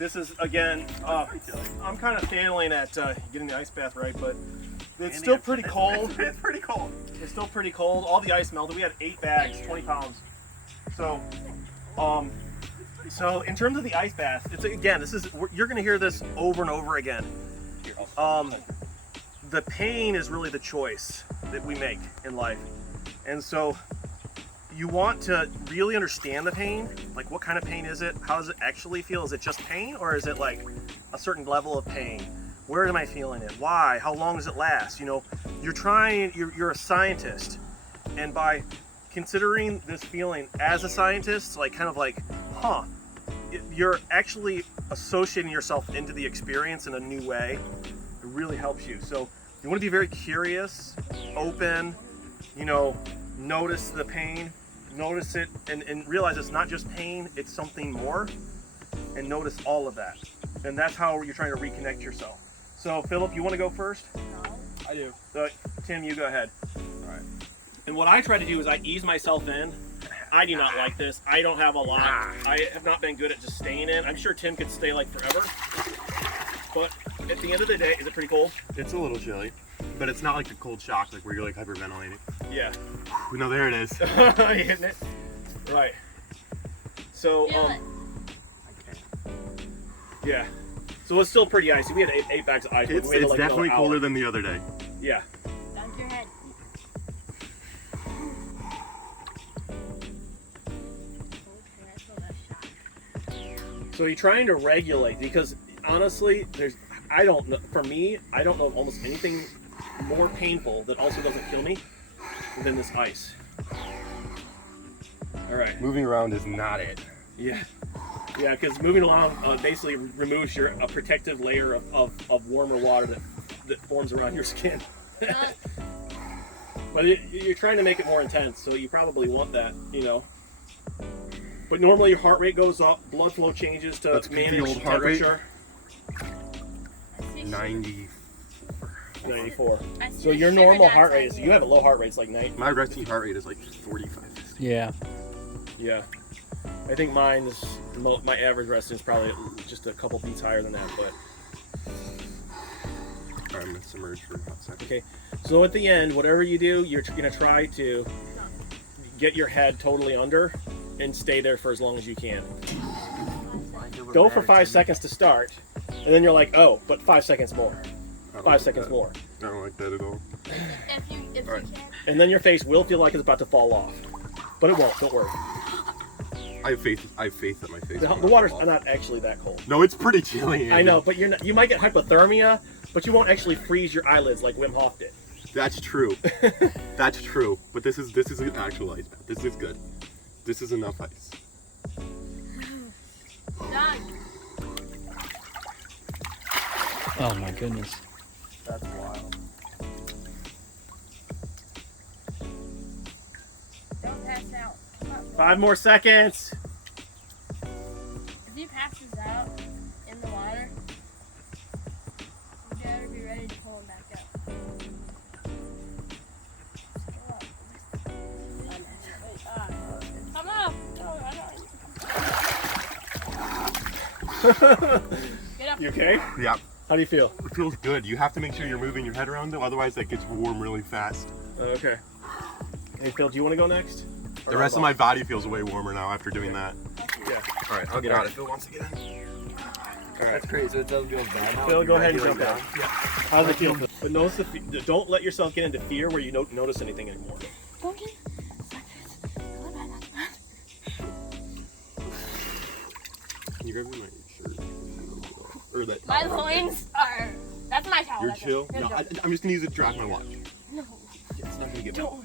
This is, again, I'm kind of failing at getting the ice bath right, but it's still pretty cold. It's pretty cold. It's still pretty cold. All the ice melted. We had 8 bags, 20 pounds. So, so in terms of the ice bath, it's again, you're going to hear this over and over again. The pain is really the choice that we make in life, and so you want to really understand the pain. Like, what kind of pain is it? How does it actually feel? Is it just pain, or is it like a certain level of pain? Where am I feeling it? Why? How long does it last? You know, you're a scientist, and by considering this feeling as a scientist, like kind of like, you're actually associating yourself into the experience in a new way. It really helps you. So you want to be very curious, open, you know, notice the pain, notice it, and realize it's not just pain, it's something more, and notice all of that. And that's how you're trying to reconnect yourself. So Philip, you want to go first? No. I do. Tim, you go ahead. All right. And what I try to do is I ease myself in. I do not like this. I don't have a lot. I have not been good at just staying in. I'm sure Tim could stay like forever. But at the end of the day, is it pretty cold? It's a little chilly, but it's not like a cold shock, like where you're like hyperventilating. Yeah. No, there it is. Isn't it? Right. So, yeah. So it's still pretty icy. We had 8 bags of ice. It's like definitely colder than the other day. Yeah. Dunk your head. So you're trying to regulate, because honestly, I don't know, for me, I don't know of almost anything more painful that also doesn't kill me than this ice. All right. Moving around is not it. Yeah. Yeah, because moving along basically removes a protective layer of warmer water that forms around your skin. But you're trying to make it more intense, so you probably want that, you know. But normally your heart rate goes up, blood flow changes to manage temperature. 94. So your normal heart rate is, you have a low heart rate, it's like 90. My resting heart rate is like 45. Yeah. Yeah. I think my average resting is probably just a couple beats higher than that, but. Alright, I'm gonna submerge for a hot second. Okay. So at the end, whatever you do, you're gonna try to get your head totally under and stay there for as long as you can. Go for 5 seconds to start, and then you're like, oh, but 5 seconds more. 5 seconds more. I don't like that at all. If you can. And then your face will feel like it's about to fall off. But it won't, don't worry. I have faith that my face. The water's not actually that cold. No, it's pretty chilly. Andy. I know, but you might get hypothermia, but you won't actually freeze your eyelids like Wim Hof did. That's true. That's true. But this is an actual ice bath. This is good. This is enough ice. Done. Oh my goodness. That's wild. Don't pass out. Come on, 5 more seconds. If he passes out in the water, you better be ready to pull him back up. Come on! Get up. You okay? Yeah. How do you feel? It feels good. You have to make sure you're moving your head around though, otherwise that gets warm really fast. Okay. Hey Phil, do you want to go next? The rest of my body feels way warmer now after doing that. Yeah. All right, I'll get out if Phil wants to get in. All right. That's crazy. So it doesn't feel bad now. Phil, go ahead and jump down. down. Yeah. How does it feel? But notice don't let yourself get into fear where you don't notice anything anymore. Don't get Can you grab me my shirt? Or that. my loins are. That's my towel. You're that's chill. it. No, Go. I'm just gonna use it to dry my watch. No. It's not gonna get wet. Don't.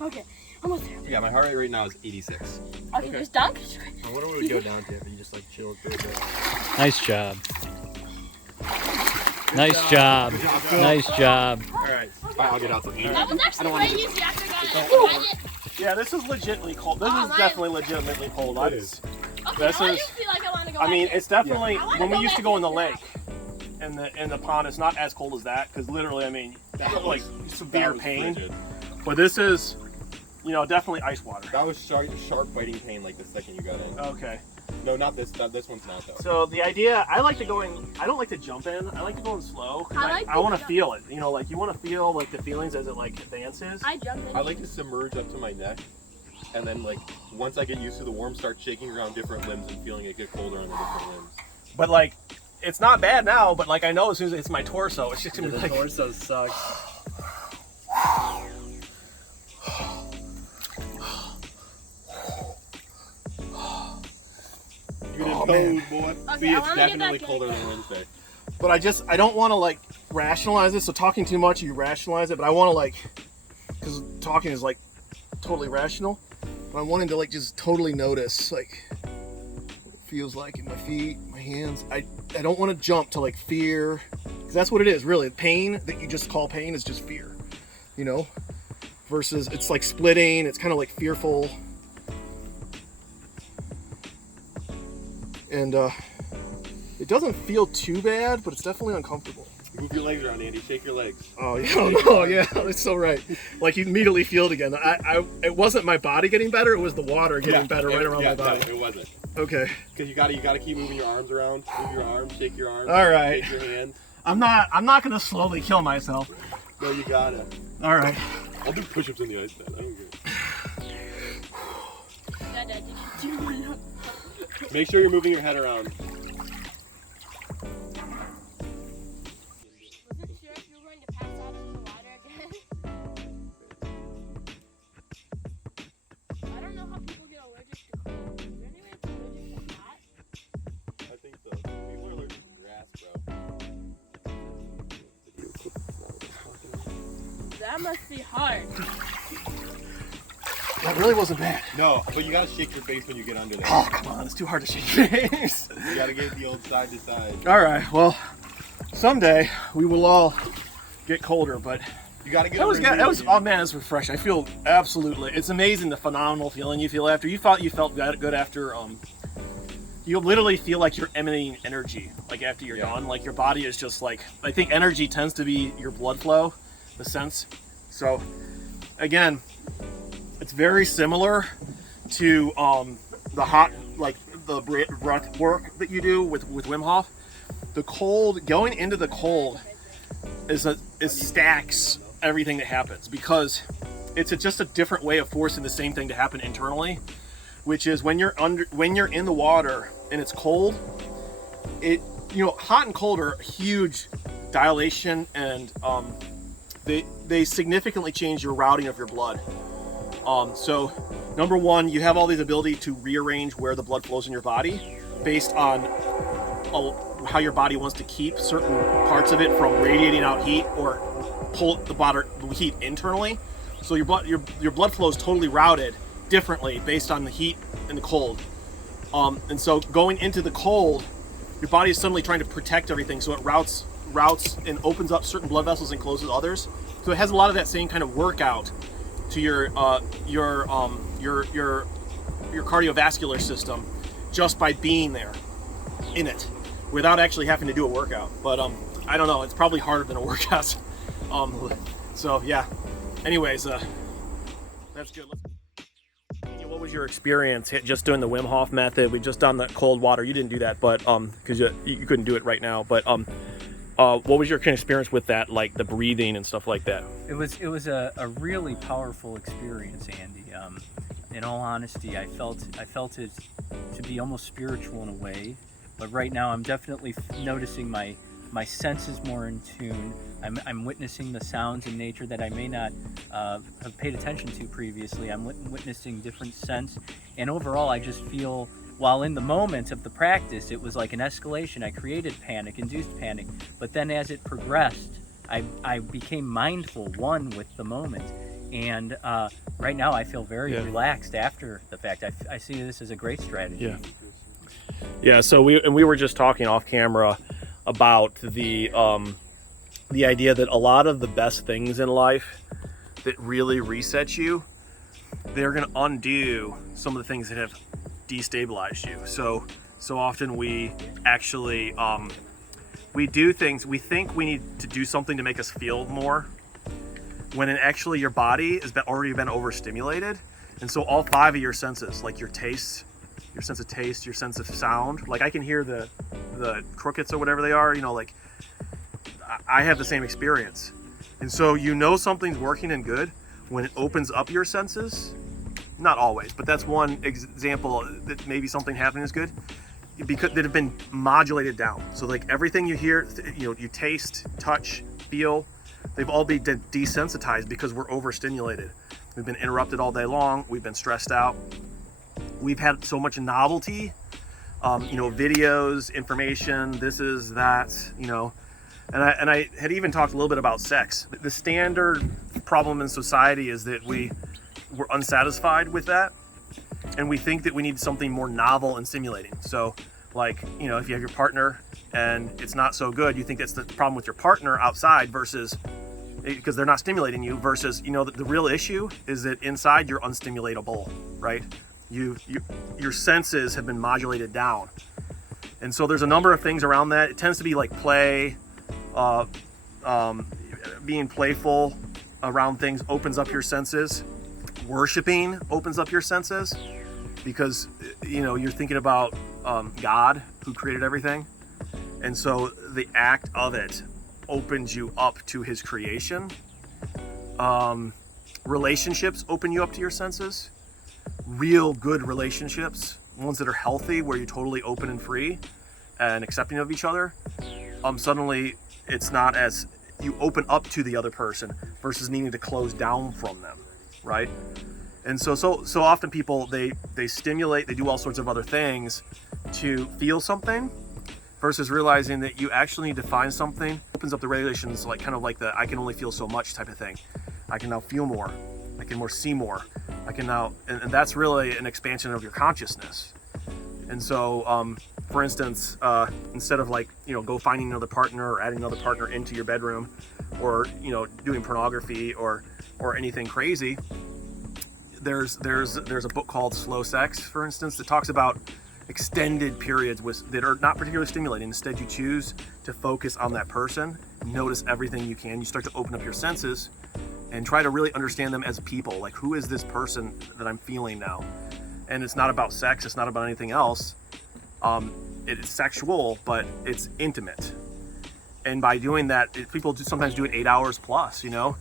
Okay. Almost there. Yeah, my heart rate right now is 86. Okay, just dunk. I wonder what it would go down to if you just like chilled through a bit. Nice job. Nice job. Nice job. All right. I'll get out the That was actually way easy after that. Yeah, this is legitimately cold. This Oh, is mine- definitely legitimately cold. It is. Okay, This I is- just feel like I want to go I mean, back it's definitely I wanna when we go used to back go in the in. lake, in the pond. It's not as cold as that because literally, I mean, like severe pain. Rigid. But this is, you know, definitely ice water. That was sharp biting pain like the second you got in. Okay. No, not this. This one's not though. So the idea, I don't like to jump in. I like to go in slow. 'Cause I want to feel it. You know, like you want to feel like the feelings as it like advances. I jump in. I like to submerge up to my neck, and then like once I get used to the warmth, start shaking around different limbs and feeling it get colder on the different limbs. But like, it's not bad now. But like, I know as soon as it's my torso, it's just gonna be The like. torso sucks. You're Oh, cold, man. boy. Okay, See, I it's wanna get definitely back in colder again. than Wednesday. But I don't want to like rationalize it. So talking too much, you rationalize it. But I want to like, because talking is like totally rational. But I'm wanting to like just totally notice like what it feels like in my feet, my hands. I don't want to jump to like fear, because that's what it is really. Pain that you just call pain is just fear, you know. Versus it's like splitting. It's kind of like fearful. And it doesn't feel too bad, but it's definitely uncomfortable. Move your legs around, Andy. Shake your legs. Oh yeah, oh, no, yeah, that's so right. Like you immediately feel it again. It wasn't my body getting better; it was the water getting better right around my body. No, it wasn't. Okay. Because you gotta keep moving your arms around. Move your arms, shake your arms. All right. Shake your hands. I'm not gonna slowly kill myself. No, you gotta. All right. I'll do push-ups in the ice then. I don't care. Dad, did you do one? Make sure you're moving your head around. Wasn't sure if you were going to pass out in the water again. I don't know how people get allergic to cold. Is there any way it's allergic to hot? I think so. People are allergic to grass, bro. That must be hard. That really wasn't bad. No, but you gotta shake your face when you get under there. Oh come on, it's too hard to shake your face. You gotta get the old side to side. All right. Well, someday we will all get colder, but. You gotta get That was over good. That was, it. oh man, it's refreshing. I feel absolutely. It's amazing the phenomenal feeling you feel after. You thought you felt good after. You literally feel like you're emanating energy. Like after you're done, like your body is just like. I think energy tends to be your blood flow, the sense. So, again, it's very similar to the hot, like the breath work that you do with Wim Hof. The cold, going into the cold, is stacks everything that happens, because it's just a different way of forcing the same thing to happen internally, which is when you're in the water and it's cold, hot and cold are huge dilation, and they significantly change your routing of your blood. So number one, you have all these ability to rearrange where the blood flows in your body based on how your body wants to keep certain parts of it from radiating out heat or pull the heat internally. So your blood flow is totally routed differently based on the heat and the cold. And so going into the cold, your body is suddenly trying to protect everything, so it routes and opens up certain blood vessels and closes others. So it has a lot of that same kind of workout to your cardiovascular system just by being there in it, without actually having to do a workout. But I don't know, it's probably harder than a workout. So yeah. Anyways, that's good. What was your experience just doing the Wim Hof method? We've just done the cold water. You didn't do that, but because you couldn't do it right now. But what was your kind of experience with that, like the breathing and stuff like that? It was a really powerful experience, Andy. In all honesty, I felt it to be almost spiritual in a way. But right now, I'm definitely noticing my senses more in tune. I'm witnessing the sounds in nature that I may not have paid attention to previously. I'm witnessing different scents, and overall, I just feel, while in the moment of the practice, it was like an escalation. I created panic, induced panic, but then as it progressed, I became mindful, one with the moment. And right now, I feel very relaxed after the fact. I see this as a great strategy. Yeah. So we were just talking off camera about the idea that a lot of the best things in life that really reset you, they're going to undo some of the things that have destabilized you. So often we actually we do things, we think we need to do something to make us feel more, when actually your body has already been overstimulated. And so all 5 of your senses, like your taste, your sense of taste, your sense of sound. Like I can hear the crickets or whatever they are, you know, like I have the same experience. And so you know something's working and good when it opens up your senses. Not always, but that's one example that maybe something happening is good, because that have been modulated down. So like everything you hear, you know, you taste, touch, feel, they've all been desensitized because we're overstimulated. We've been interrupted all day long. We've been stressed out. We've had so much novelty, you know, videos, information, this is that, you know, and I had even talked a little bit about sex. The standard problem in society is that we're unsatisfied with that, and we think that we need something more novel and stimulating. So like, you know, if you have your partner and it's not so good, you think that's the problem with your partner outside versus because they're not stimulating you, versus, you know, the real issue is that inside you're unstimulatable, right? Your senses have been modulated down. And so there's a number of things around that. It tends to be like play, being playful around things opens up your senses. Worshiping opens up your senses because, you know, you're thinking about God who created everything. And so the act of it opens you up to his creation. Relationships open you up to your senses. Real good relationships, ones that are healthy, where you're totally open and free and accepting of each other. Suddenly it's not as you open up to the other person versus needing to close down from them, right? And so often people, they stimulate, they do all sorts of other things to feel something versus realizing that you actually need to find something. Opens up the regulations, like kind of like the I can only feel so much type of thing. I can now feel more, I can more see more, I can now, and that's really an expansion of your consciousness. And so, for instance, instead of like, you know, go finding another partner or adding another partner into your bedroom, or, you know, doing pornography or anything crazy, there's a book called Slow Sex, for instance, that talks about extended periods that are not particularly stimulating. Instead, you choose to focus on that person, notice everything you can. You start to open up your senses and try to really understand them as people. Like, who is this person that I'm feeling now? And it's not about sex, it's not about anything else. It's sexual, but it's intimate. And by doing that, people sometimes do it 8 hours plus, you know?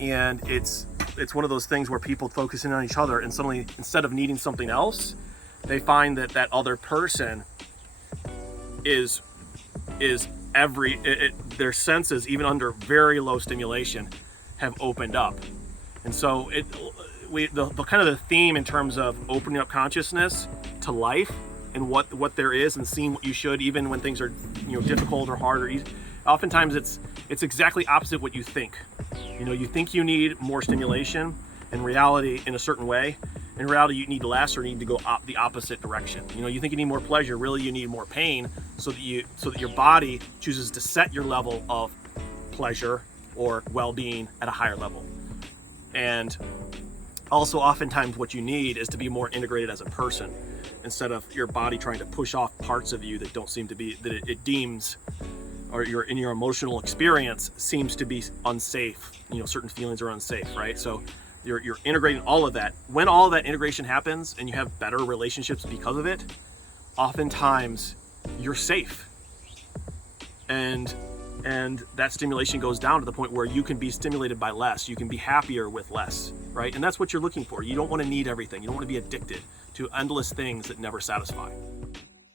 And it's one of those things where people focus in on each other, and suddenly, instead of needing something else, they find that other person is their senses, even under very low stimulation, have opened up. And so the kind of the theme in terms of opening up consciousness to life and what there is, and seeing what you should, even when things are, you know, difficult or hard or easy. Oftentimes it's exactly opposite what you think. You know, you think you need more stimulation, in reality, in a certain way. In reality, you need less, or need to go the opposite direction. You know, you think you need more pleasure, really you need more pain, so that your body chooses to set your level of pleasure or well-being at a higher level. And also, oftentimes what you need is to be more integrated as a person, instead of your body trying to push off parts of you that don't seem to be, that it deems, or in your emotional experience seems to be unsafe. You know, certain feelings are unsafe, right? So you're integrating all of that. When all of that integration happens and you have better relationships because of it, oftentimes you're safe. And that stimulation goes down to the point where you can be stimulated by less. You can be happier with less, right? And that's what you're looking for. You don't want to need everything. You don't want to be addicted to endless things that never satisfy.